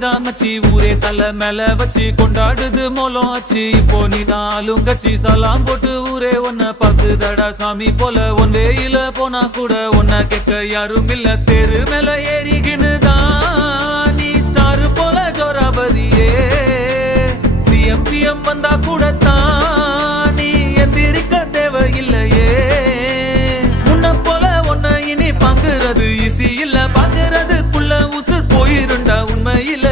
மச்சி ஊரே தலை மேல வச்சு கொண்டாடுது மோலம் ஆச்சு. இப்போ நீ நாளும் கட்சி சலாம் போட்டு ஊரே உன்னை பார்க்குதடா சாமி போல. ஒன் வேயில போனா கூட உன்னை கேட்க யாரும் இல்ல. தெரு மேல ஏறிக்கினுதான் நீ ஸ்டாரு போல ஜோராபதியே. சிஎம் வந்தா கூட தான் நீ எந்திரிக்க தேவையில்லையே. உன்னை போல உன்னை இனி பாக்குறது ஈஸி இல்ல. பாக்குறதுக்குள்ள உசுர் போயிருண்டா உண்மையில.